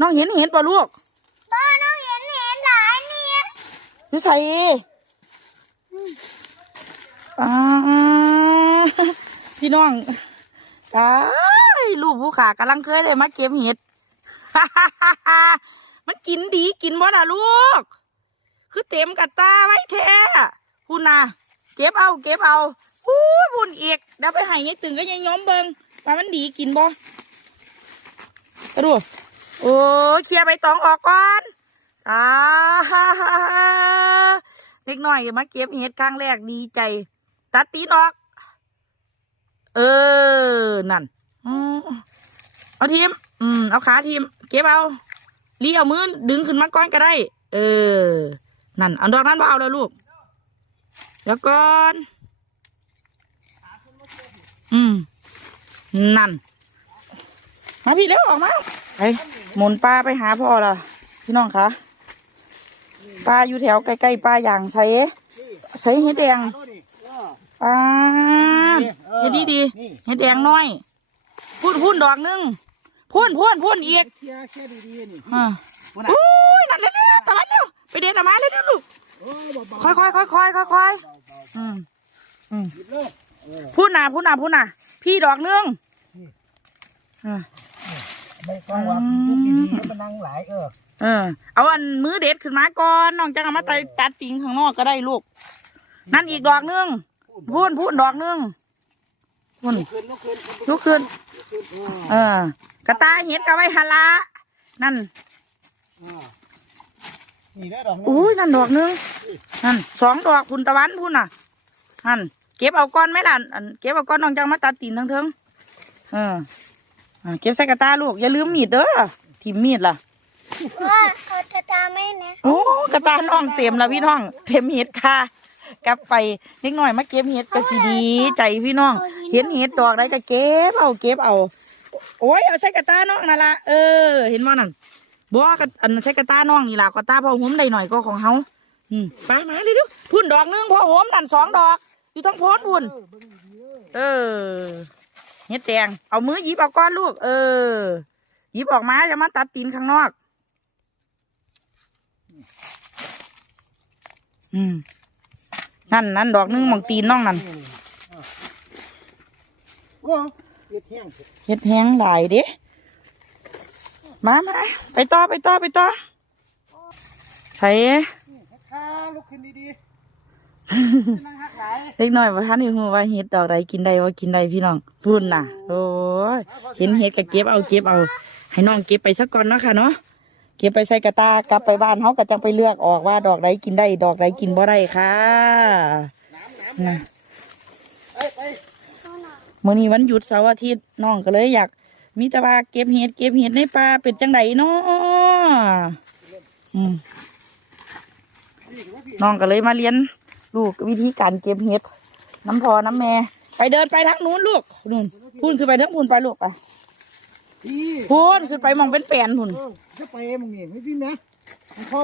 น้องเห็นเห็นป่ะลูกบ้าน้องเห็นเห็นหลายเนี่ยอยู่ใส่อ่าพี่น้องตายลูกผู้ขากำลังเคยเลยมาเก็บเห็ดมันกินดีกินบ่ล่ะลูก คือเต็มกระตาไว้แท้พุ่นน่ะเก็บเอา เก็บเอาพูดพุ่นอีกเดี๋ยวไปให้ยายตึงก็ยังย้อมเบิงว่ามันดีกินบ่กระดู โอ้ยเคลียร์ใบตองออกก่อนอ่าเล็กน้อยมาเก็บเห็ดครั้งแรกดีใจ ตัดตีนออก เออ นั่นอเอาทีม อืม เอาขาทีม เก็บเอาลีเอามือดึงขึ้นมาก้อนก็ได้ เออ นั่น เอาดอกนั้นบ่เอาแล้วลูก เดี๋ยวก่อน อืม นั่น มาพี่เร็วออกมา ไปหมุนปลาไปหาพ่อละพี่น้องคะปลาอยู่แถวใกล้ๆปลาอย่างใช้ใช้เห็ดแดงดูดิเออปลาเออเห็ดดีดีนี่ๆเห็ดแดงน้อย พูดพูนดอกหนึงพูนพูนพูนอีกเคลียร์แค่ดีๆนี่อ่าวันไหนอุ้ยนั่นเร็วๆตะวันเร็วไปเดินตะมาเร็วๆลูกโอ้เบาๆค่อยๆค่อยๆค่อยๆค่อยๆอืมอืมหยิบเลยเออพูดน่ะพูดน่ะพูดน่ะพี่ดอกหนึงอ่า ไม่ต้องว่าลูกดีๆให้มันนั่งหลายเออเออ เอาอันมือเด็ดขึ้นมาก่อนน้องจังเอามาตัดตัดติงข้างนอกก็ได้ลูก นั่นอีกดอกหนึงพูนพูนดอกหนึงพูนขึ้นลุกขึ้นลุกขึ้นขึ้นเออเออกระตายเห็ดกับไว้หนละนั่นอ่านี่ได้ดอกอุ้ยนั่นดอกหนึงนั่นสองดอกพุ่นตะวันพุ่นน่ะนั่นเก็บเอาก้อนไหมล่ะอันเก็บเอาก้อนน้องจังมาตัดตีนทั้งเทิงเออ อ่าเก็บใส่กระตาลูกอย่าลืมมีดเด้อทิมมีดล่ะ ว่าเขาจะตามไหมนะโอ้กระตาน้องเต็มแล้วพี่น้องเต็มเห็ดค่ะ กลับไปเล็กน้อยมาเก็บเห็ดก็สิดีใจพี่น้อง เห็นเห็ดดอกได้ก็เก็บเอาเก็บเอา โอ้ยเอาใส่กระตาน้องนั่นละเออ เห็นว่านั่นบ่กระอันใส่กระตาน้องนี่ล่ะกระตาพอหอมได้หน่อยก็ของเฮาอืมไปมาเลยดูพุ่นดอกหนึงพอหอมนั่นสองดอกอยู่ต้องโพนพุ่นเออ เห็ดแดง เอามือหยิบเอาก้อนลูก เออ หยิบออกมาจะมาตัดตีนข้างนอก อืม นั่นนั่นดอกหนึงมองตีนน้องนั่นนี่ๆอะโอ้เกลียดแห้งเสร็จเห็ดแห้งหลายเด้มามาไปต่อไปต่อไปต่อใส่นี่ขาลุกขึ้นดีๆ เล็กน้อยว่าท่านอยู่หูว่าเห็ดดอกใดกินได้ว่ากินได้พี่น้องพูนน่ะ โอ้ยเห็นเห็ดก็เก็บเอาเก็บเอา ให้น้องเก็บไปสักก่อนเนาะค่ะเนาะเก็บไปใส่กระตากลับไปบ้านเขาก็จังไปเลือกออกว่าดอกใดกินได้ ดอกใดกินบ่ได้ค่ะน้ำน้ำนะไปไปเขาหน่อยมื้อนี้วันหยุดเสาร์อาทิตย์น้องก็เลยอยาก มีแต่ว่าเก็บเห็ดเก็บเห็ดในป่าเป็นจังไดเนาะอืมพี่กับพี่น้องก็เลยมาเรียน ลูกวิธีการเก็บเห็ดน้ำพอน้ำแม่ ไปเดินไปทางนู้นลูกนู่นพูนขึ้นไปทางพูนไปลูกไปพี่พูนขึ้นไปมองเป็นแปลนพูนเออจะไปมึงนี่ไม่พี่แม่พ่อ